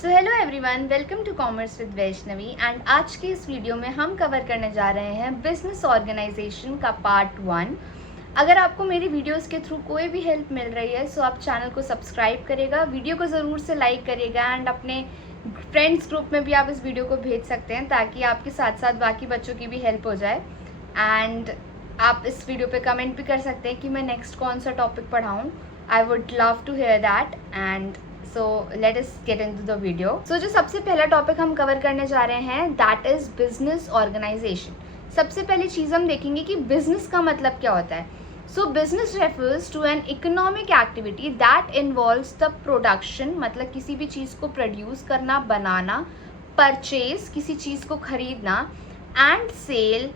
So hello everyone, welcome to commerce with Vaishnavi. And आज के इस वीडियो में हम कवर करने जा रहे हैं बिजनेस ऑर्गेनाइजेशन का पार्ट 1। अगर आपको मेरी वीडियोस के थ्रू कोई भी हेल्प मिल रही है सो आप चैनल को सब्सक्राइब करेगा, वीडियो को ज़रूर से लाइक करेगा एंड अपने फ्रेंड्स ग्रुप में भी आप इस वीडियो को भेज सकते हैं ताकि आपके साथ साथ बाकी बच्चों की भी हेल्प हो जाए। एंड आप इस वीडियो पे कमेंट भी कर सकते हैं कि मैं नेक्स्ट कौन सा टॉपिक पढ़ाऊँ। I would love to hear that. And so let us get into the video. So जो सबसे पहला टॉपिक हम कवर करने जा रहे हैं दैट इज बिजनेस ऑर्गेनाइजेशन। सबसे पहली चीज़ हम देखेंगे कि बिजनेस का मतलब क्या होता है। So business refers to an economic activity that involves the production, मतलब किसी भी चीज़ को प्रोड्यूस करना, बनाना, परचेज किसी चीज़ को खरीदना, एंड सेल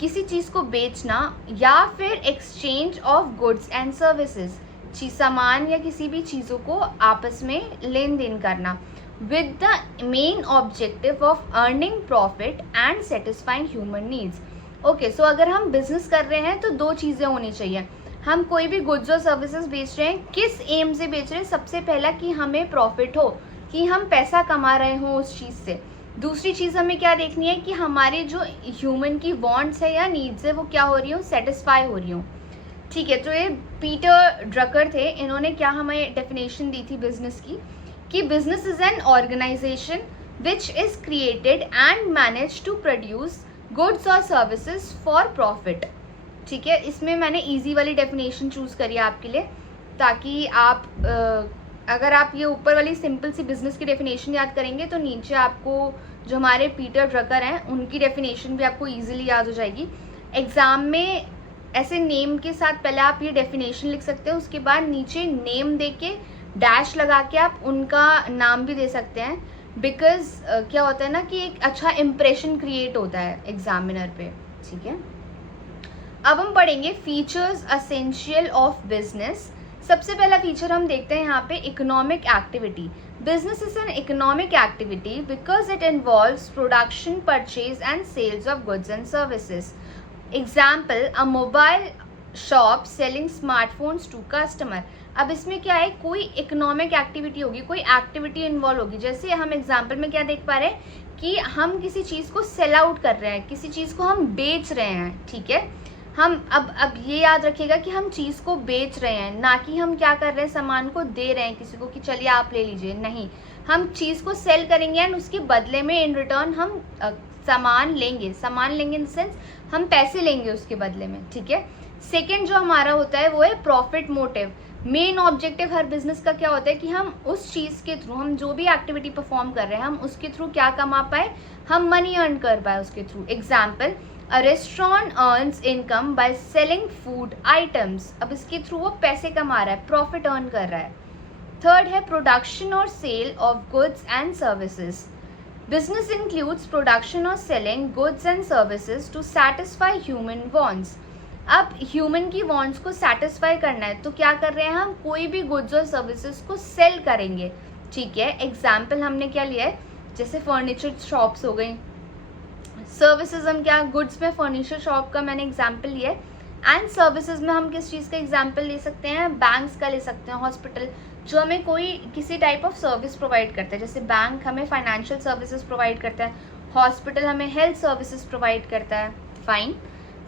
किसी चीज़ को बेचना, या फिर exchange of goods and services सामान या किसी भी चीज़ों को आपस में लेन देन करना, with the main objective of earning profit and satisfying human needs. Okay, so अगर हम बिजनेस कर रहे हैं तो दो चीज़ें होनी चाहिए। हम कोई भी गुड्स और सर्विसेज बेच रहे हैं, किस एम से बेच रहे हैं? सबसे पहला कि हमें प्रॉफिट हो, कि हम पैसा कमा रहे हों उस चीज़ से। दूसरी चीज़ हमें क्या देखनी है कि हमारे जो ह्यूमन की वांट्स है या नीड्स है वो क्या हो रही हो, सेटिस्फाई हो रही हो। ठीक है, तो ये पीटर ड्रकर थे, इन्होंने क्या हमें डेफिनेशन दी थी बिजनेस की, कि business is an organization which is created and manage to produce goods और सर्विसेज फॉर प्रॉफिट। ठीक है, इसमें मैंने इजी वाली डेफिनेशन चूज़ करी है आपके लिए ताकि आप अगर आप ये ऊपर वाली सिंपल सी बिजनेस की डेफिनेशन याद करेंगे तो नीचे आपको जो हमारे पीटर ड्रकर हैं उनकी डेफिनेशन भी आपको ईजिली याद हो जाएगी। एग्ज़ाम में ऐसे नेम के साथ पहले आप ये डेफिनेशन लिख सकते हैं, उसके बाद नीचे नेम दे के डैश लगा के आप उनका नाम भी दे सकते हैं, बिकॉज क्या होता है ना कि एक अच्छा इम्प्रेशन क्रिएट होता है एग्जामिनर पे। ठीक है, अब हम पढ़ेंगे फीचर्स एसेंशियल ऑफ बिजनेस। सबसे पहला फीचर हम देखते हैं यहाँ पे economic activity. Business is an economic activity because it involves production, purchase and sales of goods and services. Example, a mobile shop selling smartphones to customer. अब इसमें क्या है, कोई इकोनॉमिक एक्टिविटी होगी, कोई एक्टिविटी इन्वॉल्व होगी। जैसे हम एग्जाम्पल में क्या देख पा रहे हैं कि हम किसी चीज़ को सेल आउट कर रहे हैं, किसी चीज़ को हम बेच रहे हैं। ठीक है, हम अब ये याद रखिएगा कि हम चीज़ को बेच रहे हैं, ना कि हम क्या कर रहे हैं, सामान को दे रहे हैं किसी को कि चलिए आप ले लीजिए। नहीं, हम चीज़ को सेल करेंगे एंड उसके बदले में इन रिटर्न हम सामान लेंगे इन द सेंस हम पैसे लेंगे उसके बदले में। ठीक है, सेकेंड जो हमारा होता है वो है प्रॉफिट मोटिव। मेन ऑब्जेक्टिव हर बिजनेस का क्या होता है कि हम उस चीज़ के थ्रू, हम जो भी एक्टिविटी परफॉर्म कर रहे हैं, हम उसके थ्रू क्या कमा पाए, हम मनी अर्न कर पाए उसके through. Example, a restaurant earns income by selling food items. अब इसके थ्रू वो पैसे कमा रहा है, प्रॉफिट अर्न कर रहा है। थर्ड है प्रोडक्शन और sale of goods and services. Business includes production or selling goods and services to satisfy human wants. अब ह्यूमन की वॉन्ट्स को सेटिस्फाई करना है तो क्या कर रहे हैं, हम कोई भी गुड्स और सर्विसेज को सेल करेंगे। ठीक है, एग्जाम्पल हमने क्या लिया है, जैसे फर्नीचर शॉप्स हो गई। सर्विसेज हम क्या, गुड्स में फर्नीचर शॉप का मैंने एग्जाम्पल लिया है, एंड सर्विसेज में हम किस चीज़ का एग्जाम्पल ले सकते हैं, बैंक्स का ले सकते हैं, हॉस्पिटल जो हमें कोई किसी टाइप ऑफ सर्विस प्रोवाइड करता है। जैसे बैंक हमें फाइनेंशियल सर्विसेज प्रोवाइड करता है, हॉस्पिटल हमें हेल्थ सर्विसेज प्रोवाइड करता है। फाइन।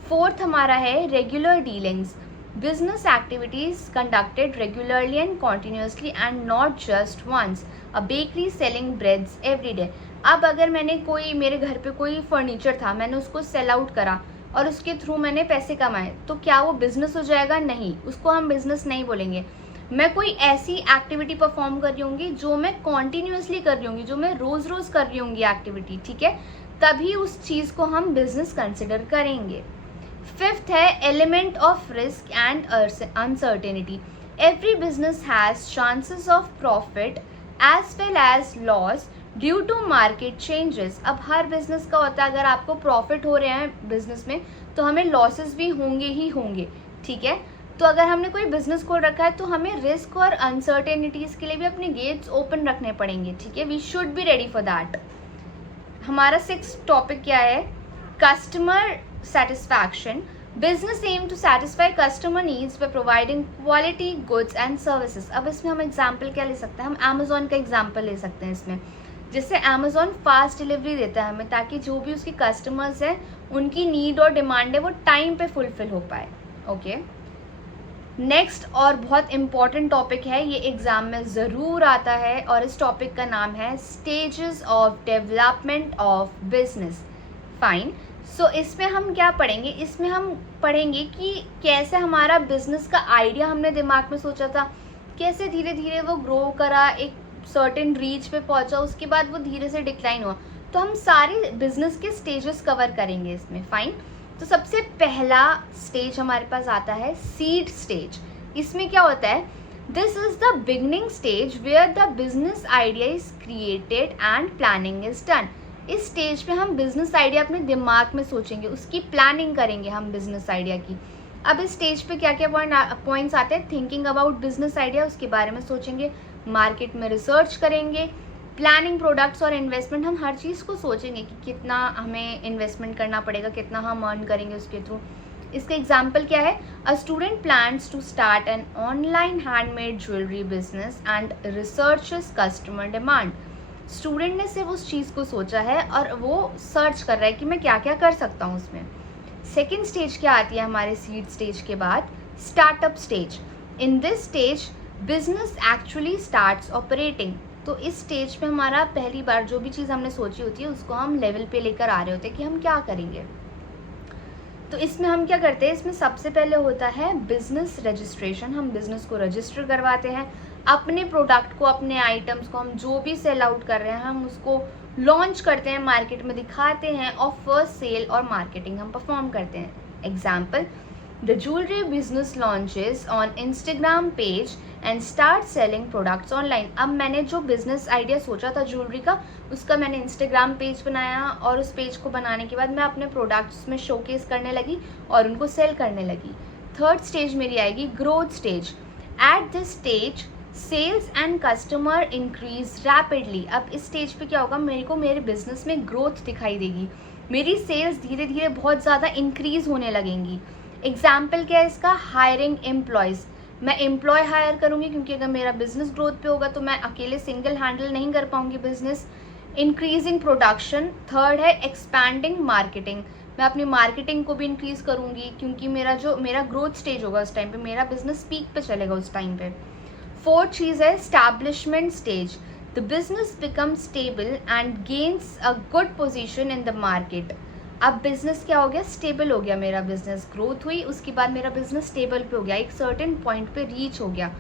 फोर्थ हमारा है regular dealings. Business activities conducted regularly and continuously and not just once. A bakery selling breads every day. अब अगर मैंने मेरे घर पे कोई फर्नीचर था, मैंने उसको सेल आउट करा और उसके थ्रू मैंने पैसे कमाए, तो क्या वो बिजनेस हो जाएगा? नहीं, उसको हम बिजनेस नहीं बोलेंगे। मैं कोई ऐसी एक्टिविटी परफॉर्म कर रही होंगी जो मैं कॉन्टिन्यूसली कर रही होंगी, जो मैं रोज़ रोज़ कर रही होंगी एक्टिविटी। ठीक है, तभी उस चीज़ को हम बिजनेस कंसिडर करेंगे। फिफ्थ है element of risk and uncertainty. Every business has chances of profit as well as loss due to market changes. अब हर बिजनेस का होता है, अगर आपको प्रॉफिट हो रहे हैं बिजनेस में तो हमें लॉसेस भी होंगे ही होंगे। ठीक है, तो अगर हमने कोई बिजनेस खोल रखा है तो हमें रिस्क और अनसर्टेनिटीज़ के लिए भी अपने गेट्स ओपन रखने पड़ेंगे। ठीक है, we should be ready for that. हमारा 6th टॉपिक क्या है, customer satisfaction. Business aim to satisfy customer needs by providing quality goods and services. अब इसमें हम एग्जाम्पल क्या ले सकते हैं, हम अमेजोन का एग्जाम्पल ले सकते हैं इसमें, जिससे अमेजोन फास्ट डिलीवरी देता है हमें, ताकि जो भी उसके कस्टमर्स हैं उनकी नीड और डिमांड है वो टाइम पे फुलफिल हो पाए। ओके, नेक्स्ट और बहुत इम्पॉर्टेंट टॉपिक है, ये एग्जाम में ज़रूर आता है, और इस टॉपिक का नाम है stages of development of business. Fine, so इसमें हम क्या पढ़ेंगे, इसमें हम पढ़ेंगे कि कैसे हमारा बिजनेस का आइडिया हमने दिमाग में सोचा था, कैसे धीरे धीरे वो ग्रो करा, एक सर्टेन रीच पे पहुंचा, उसके बाद वो धीरे से डिक्लाइन हुआ। तो हम सारे बिजनेस के स्टेजेस कवर करेंगे इसमें। फाइन, तो सबसे पहला स्टेज हमारे पास आता है सीड स्टेज। इसमें क्या होता है, this is the beginning stage where the business idea is created and planning is done. इस स्टेज पे हम बिजनेस आइडिया अपने दिमाग में सोचेंगे, उसकी प्लानिंग करेंगे हम बिजनेस आइडिया की। अब इस स्टेज पे क्या क्या पॉइंट्स आते हैं, थिंकिंग अबाउट बिजनेस आइडिया, उसके बारे में सोचेंगे, मार्केट में रिसर्च करेंगे, प्लानिंग प्रोडक्ट्स और इन्वेस्टमेंट, हम हर चीज़ को सोचेंगे कि कितना हमें इन्वेस्टमेंट करना पड़ेगा, कितना हम अर्न करेंगे उसके थ्रू। इसका एग्जाम्पल क्या है, a student plans to start an online handmade jewellery business and researches customer demand. Student ने सिर्फ उस चीज़ को सोचा है और वो सर्च कर रहा है कि मैं क्या क्या कर सकता हूँ उसमें। सेकेंड स्टेज क्या आती है हमारे सीड स्टेज के बाद, startup stage. In this stage business actually starts operating. तो इस स्टेज पे हमारा पहली बार जो भी चीज़ हमने सोची होती है उसको हम लेवल पे लेकर आ रहे होते हैं कि हम क्या करेंगे। तो इसमें हम क्या करते हैं, इसमें सबसे पहले होता है बिजनेस रजिस्ट्रेशन। हम बिजनेस को रजिस्टर करवाते हैं, अपने प्रोडक्ट को, अपने आइटम्स को, हम जो भी सेल आउट कर रहे हैं हम उसको लॉन्च करते हैं, मार्केट में दिखाते हैं, और फर्स्ट सेल और मार्केटिंग हम परफॉर्म करते हैं। Example, the jewellery business launches on Instagram page and start selling products online. अब मैंने जो बिजनेस आइडिया सोचा था ज्वेलरी का, उसका मैंने इंस्टाग्राम पेज बनाया, और उस पेज को बनाने के बाद मैं अपने प्रोडक्ट्स में शोकेस करने लगी और उनको सेल करने लगी। थर्ड स्टेज मेरी आएगी growth stage. At this stage sales and customer increase rapidly. अब इस स्टेज पे क्या होगा, मेरे को मेरे बिजनेस में ग्रोथ दिखाई देगी, मेरी सेल्स धीरे धीरे बहुत ज़्यादा इंक्रीज होने लगेंगी। एग्जाम्पल क्या है इसका, हायरिंग एम्प्लॉयज़। मैं एम्प्लॉय हायर करूँगी, क्योंकि अगर मेरा बिजनेस ग्रोथ पे होगा तो मैं अकेले सिंगल हैंडल नहीं कर पाऊँगी बिजनेस। Increasing production. थर्ड है एक्सपैंडिंग मार्केटिंग। मैं अपनी मार्केटिंग को भी इंक्रीज़ करूँगी, क्योंकि मेरा ग्रोथ स्टेज होगा उस टाइम पे, मेरा बिजनेस पीक पे चलेगा उस टाइम पे। फोर्थ चीज़ है establishment stage. The business become stable and gains a good position in the market. अब बिजनेस क्या हो गया, स्टेबल हो गया, मेरा बिजनेस ग्रोथ हुई, उसके बाद मेरा बिजनेस स्टेबल पे हो गया, एक सर्टेन पॉइंट पे रीच हो गया।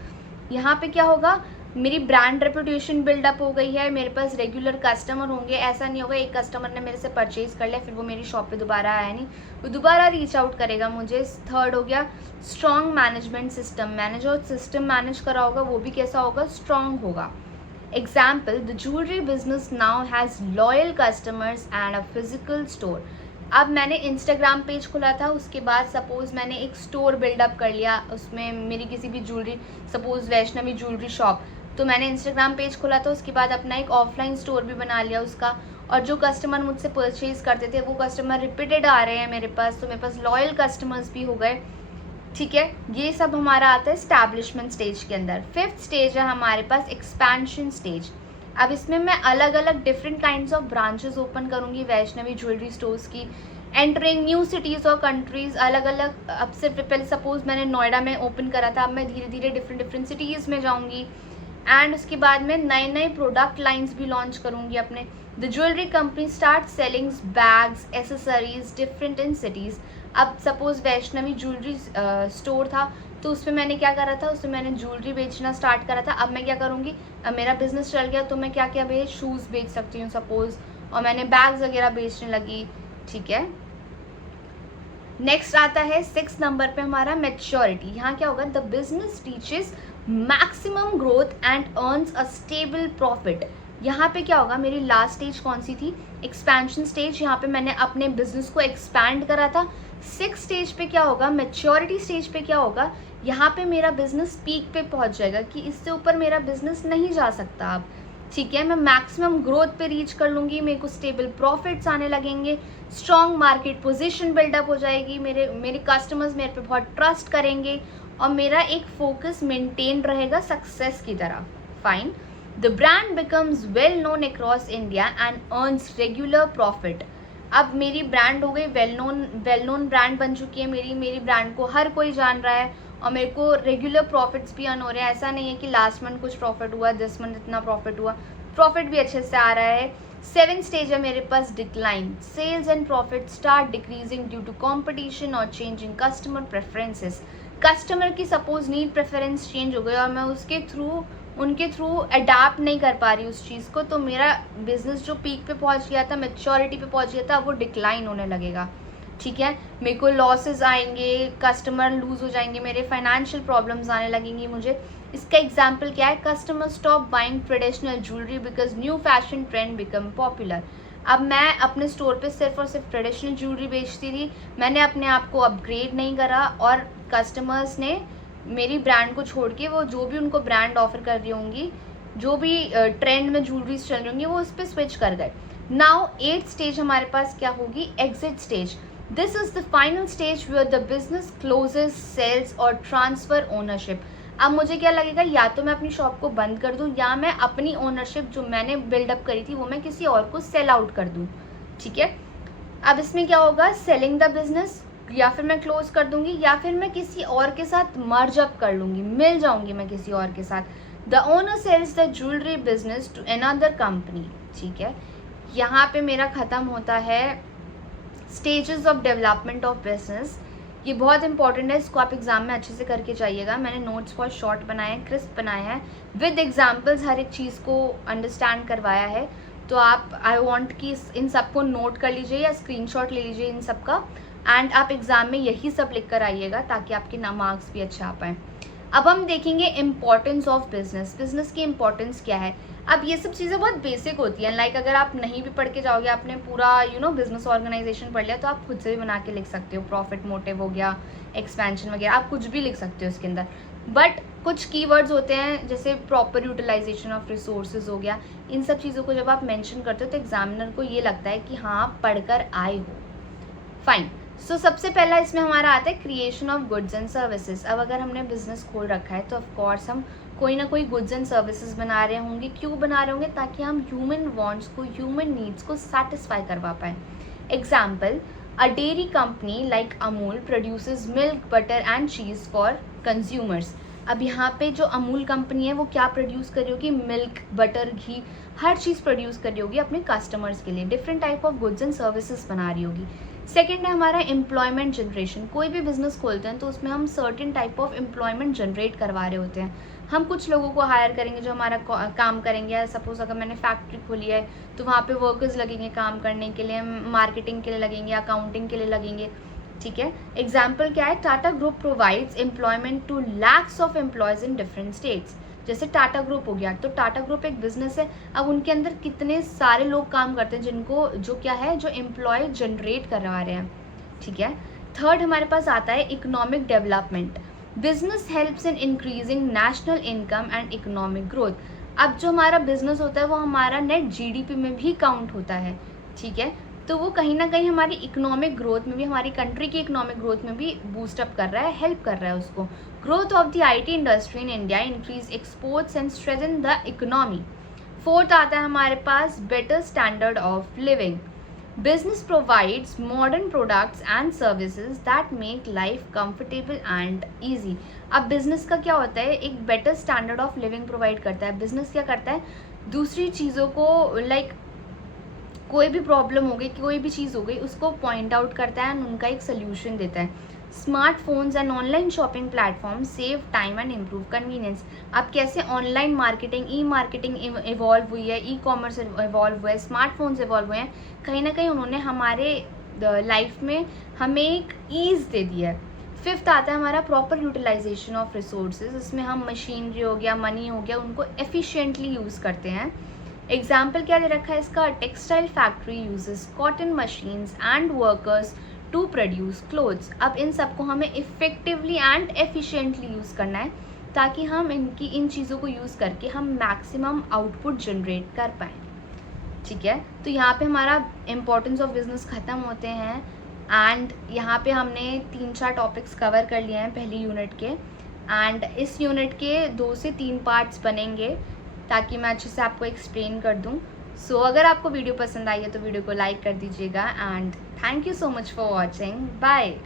यहाँ पे क्या होगा, मेरी ब्रांड रेपुटेशन बिल्डअप हो गई है, मेरे पास रेगुलर कस्टमर होंगे। ऐसा नहीं होगा एक कस्टमर ने मेरे से परचेज कर लिया फिर वो मेरी शॉप पे दोबारा आया नहीं, वो दोबारा रीच आउट करेगा मुझे। थर्ड हो गया स्ट्रॉन्ग मैनेजमेंट सिस्टम। मैंने जो सिस्टम मैनेज करा होगा वो भी कैसा होगा, स्ट्रॉन्ग होगा। Example, the jewellery business now has loyal customers and a physical store. अब मैंने इंस्टाग्राम पेज खुला था, उसके बाद सपोज़ मैंने एक स्टोर बिल्डअप कर लिया, उसमें मेरी किसी भी jewellery, suppose Vaishnavi jewellery shop, तो मैंने इंस्टाग्राम पेज खोला था, उसके बाद अपना एक ऑफलाइन स्टोर भी बना लिया उसका, और जो कस्टमर मुझसे परचेज करते थे वो कस्टमर रिपीटेड आ रहे हैं मेरे पास, तो मेरे पास लॉयल कस्टमर्स भी हो गए। ठीक है, ये सब हमारा आता है स्टैब्लिशमेंट स्टेज के अंदर। फिफ्थ स्टेज है हमारे पास एक्सपेंशन स्टेज। अब इसमें मैं अलग अलग different kinds of branches open करूँगी वैष्णवी ज्वेलरी स्टोर्स की, एंटरिंग न्यू सिटीज़ और कंट्रीज़ अलग अलग। अब सिर्फ पहले सपोज़ मैंने नोएडा में ओपन करा था, अब मैं धीरे धीरे डिफरेंट सिटीज़ में जाऊँगी, एंड उसके बाद में नए नए प्रोडक्ट लाइंस भी लॉन्च करूँगी अपने। The jewellery company start selling bags accessories different in cities. अब सपोज़ वैष्णवी ज्वेलरी स्टोर था, तो उसमें मैंने क्या करा था, उसमें मैंने ज्वेलरी बेचना स्टार्ट करा था। अब मैं क्या करूँगी, अब मेरा बिजनेस चल गया तो मैं क्या क्या शूज़ बेच सकती हूँ सपोज़, और मैंने बैग्स वगैरह बेचने लगी। ठीक है, नेक्स्ट आता है 6 नंबर पे हमारा मैच्योरिटी। यहाँ क्या होगा, the business reaches maximum growth and earns a stable profit. यहाँ पे क्या होगा, मेरी लास्ट स्टेज कौन सी थी, एक्सपेंशन स्टेज। यहाँ पे मैंने अपने बिजनेस को एक्सपैंड करा था। 6 स्टेज पे क्या होगा, मैच्योरिटी स्टेज पे क्या होगा, यहाँ पे मेरा बिजनेस पीक पे पहुँच जाएगा कि इससे ऊपर मेरा बिजनेस नहीं जा सकता। अब ठीक है, मैं मैक्सिमम ग्रोथ पे रीच कर लूँगी, मेरे को स्टेबल प्रॉफिट्स आने लगेंगे, स्ट्रॉन्ग मार्केट पोजीशन बिल्डअप हो जाएगी, मेरे कस्टमर्स मेरे पे बहुत ट्रस्ट करेंगे और मेरा एक फोकस मेंटेन रहेगा सक्सेस की तरह। Fine, the brand becomes well known across India and earns regular profit. अब मेरी ब्रांड हो गई वेल नोन ब्रांड बन चुकी है, मेरी ब्रांड को हर कोई जान रहा है और मेरे को रेगुलर प्रॉफिट्स भी अर्न हो रहे हैं। ऐसा नहीं है कि लास्ट मंथ कुछ प्रॉफिट हुआ, दिस मंथ इतना प्रॉफिट हुआ, प्रॉफिट भी अच्छे से आ रहा है। 7th स्टेज है मेरे पास decline, sales and profit start decreasing due to competition और चेंजिंग कस्टमर प्रेफरेंसेस। कस्टमर की सपोज नीड प्रेफरेंस चेंज हो गई और मैं उनके थ्रू अडाप्ट नहीं कर पा रही उस चीज़ को, तो मेरा बिजनेस जो पीक पे पहुंच गया था, मैच्योरिटी पे पहुंच गया था, वो डिक्लाइन होने लगेगा। ठीक है, मेरे को लॉसेस आएंगे, कस्टमर लूज हो जाएंगे, मेरे फाइनेंशियल प्रॉब्लम्स आने लगेंगी मुझे। इसका एग्जाम्पल क्या है, customer stop buying traditional jewellery because new fashion trend become popular. अब मैं अपने स्टोर पे सिर्फ और सिर्फ ट्रेडिशनल ज्वेलरी बेचती थी, मैंने अपने आप को अपग्रेड नहीं करा और कस्टमर्स ने मेरी ब्रांड को छोड़ के वो जो भी उनको ब्रांड ऑफर कर रही होंगी, जो भी ट्रेंड में ज्वेलरीज चल रही होंगी, वो उस पर स्विच कर गए। नाउ 8th स्टेज हमारे पास क्या होगी, exit stage. This is the final stage where the business closes, sells और ट्रांसफर ओनरशिप। अब मुझे क्या लगेगा, या तो मैं अपनी शॉप को बंद कर दूं या मैं अपनी ओनरशिप जो मैंने बिल्डअप करी थी वो मैं किसी और को सेल आउट कर दूं। ठीक है, अब इसमें क्या होगा, सेलिंग द बिजनेस, या फिर मैं क्लोज कर दूंगी या फिर मैं किसी और के साथ मर्ज अप कर लूंगी, मिल जाऊंगी मैं किसी और के साथ। The owner sells the jewellery business to another company. ठीक है, यहाँ पे मेरा खत्म होता है stages of development of business. ये बहुत इंपॉर्टेंट है, इसको आप एग्जाम में अच्छे से करके जाइएगा। मैंने नोट्स बहुत शॉर्ट बनाए हैं, क्रिस्प बनाए हैं, विद एग्जाम्पल्स हर एक चीज़ को अंडरस्टैंड करवाया है। तो आप आई वांट कि इन सबको नोट कर लीजिए या स्क्रीनशॉट ले लीजिए इन सब का, एंड आप एग्जाम में यही सब लिख कर आइएगा ताकि आपके ना मार्क्स भी अच्छे आ पाएँ। अब हम देखेंगे इम्पॉर्टेंस ऑफ बिजनेस की इम्पॉर्टेंस क्या है। अब ये सब चीज़ें बहुत बेसिक होती हैं, लाइक अगर आप नहीं भी पढ़ के जाओगे, आपने पूरा बिजनेस ऑर्गेनाइजेशन पढ़ लिया तो आप खुद से भी बना के लिख सकते हो, प्रॉफिट मोटिव हो गया, एक्सपेंशन वगैरह, आप कुछ भी लिख सकते हो उसके अंदर। बट कुछ कीवर्ड्स होते हैं जैसे प्रॉपर यूटिलाइजेशन ऑफ रिसोर्सेज हो गया, इन सब चीज़ों को जब आप मेंशन करते हो तो एग्जामिनर को ये लगता है कि हाँ आप पढ़कर आए हो। फाइन, सो सबसे पहला इसमें हमारा आता है creation of goods and services. अब अगर हमने बिजनेस खोल रखा है तो ऑफकोर्स हम कोई ना कोई गुड्स एंड सर्विसेज बना रहे होंगे। क्यों बना रहे होंगे, ताकि हम ह्यूमन वांट्स को, ह्यूमन नीड्स को सेटिस्फाई करवा पाए। Example, a dairy company like Amul produces milk, butter and cheese for consumers. अब यहाँ पे जो अमूल कंपनी है वो क्या प्रोड्यूस कर रही होगी, मिल्क, बटर, घी, हर चीज़ प्रोड्यूस कर रही होगी अपने कस्टमर्स के लिए, different type of goods and services बना रही होगी। सेकेंड है हमारा एम्प्लॉयमेंट जनरेशन। कोई भी बिजनेस खोलते हैं तो उसमें हम certain type of employment generate करवा रहे होते हैं। हम कुछ लोगों को हायर करेंगे जो हमारा काम करेंगे। सपोज अगर मैंने फैक्ट्री खोली है तो वहाँ पे वर्कर्स लगेंगे काम करने के लिए, मार्केटिंग के लिए लगेंगे, अकाउंटिंग के लिए लगेंगे। ठीक है, एग्जाम्पल क्या है, Tata group provides employment to lakhs of employees in different states. जैसे टाटा ग्रुप हो गया, तो टाटा ग्रुप एक बिजनेस है, अब उनके अंदर कितने सारे लोग काम करते हैं जिनको जो क्या है, जो एम्प्लॉय जनरेट करवा रहे हैं। ठीक है, थर्ड हमारे पास आता है economic development. Business helps in increasing national income and economic growth. अब जो हमारा बिजनेस होता है वो हमारा नेट जीडीपी में भी काउंट होता है। ठीक है, तो वो कहीं ना कहीं हमारी इकोनॉमिक ग्रोथ में भी, हमारी कंट्री की इकोनॉमिक ग्रोथ में भी बूस्टअप कर रहा है, हेल्प कर रहा है उसको। Growth of the IT industry in India increase exports and strengthen the economy. Fourth आता है हमारे पास better standard of living. Business provides modern products and services that make life comfortable and easy. अब business का क्या होता है, एक better standard of living provide करता है। बिजनेस क्या करता है, दूसरी चीज़ों को लाइक कोई भी प्रॉब्लम हो गई, कोई भी चीज़ हो गई, उसको पॉइंट आउट करता है एंड उनका एक सोल्यूशन देता है। Smartphones and online shopping platform save time and improve convenience. अब कैसे ऑनलाइन मार्केटिंग, ई मार्केटिंग इवॉल्व हुई है, ई कॉमर्स इवॉल्व हुआ है, स्मार्टफोन्स इवॉल्व हुए हैं, कहीं ना कहीं उन्होंने हमारे लाइफ में हमें एक ईज़ दे दिया है। फिफ्थ आता है हमारा प्रॉपर यूटिलाइजेशन ऑफ रिसोर्सेज। इसमें हम मशीनरी हो गया, मनी हो गया, उनको एफिशिएंटली यूज़ करते हैं। एग्जाम्पल क्या दे रखा है इसका, textile factory uses cotton machines and workers to produce clothes. अब इन सबको हमें इफेक्टिवली एंड एफिशिएंटली यूज़ करना है ताकि हम इन चीज़ों को यूज़ करके हम मैक्सिमम आउटपुट जनरेट कर पाएँ। ठीक है, तो यहाँ पे हमारा इम्पोर्टेंस ऑफ बिजनेस ख़त्म होते हैं एंड यहाँ पे हमने 3-4 टॉपिक्स कवर कर लिए हैं पहली यूनिट के, एंड इस यूनिट के 2 से 3 पार्ट्स बनेंगे ताकि मैं अच्छे से आपको एक्सप्लेन कर दूँ। सो अगर आपको वीडियो पसंद आई है तो वीडियो को लाइक कर दीजिएगा and thank you so much for watching. Bye.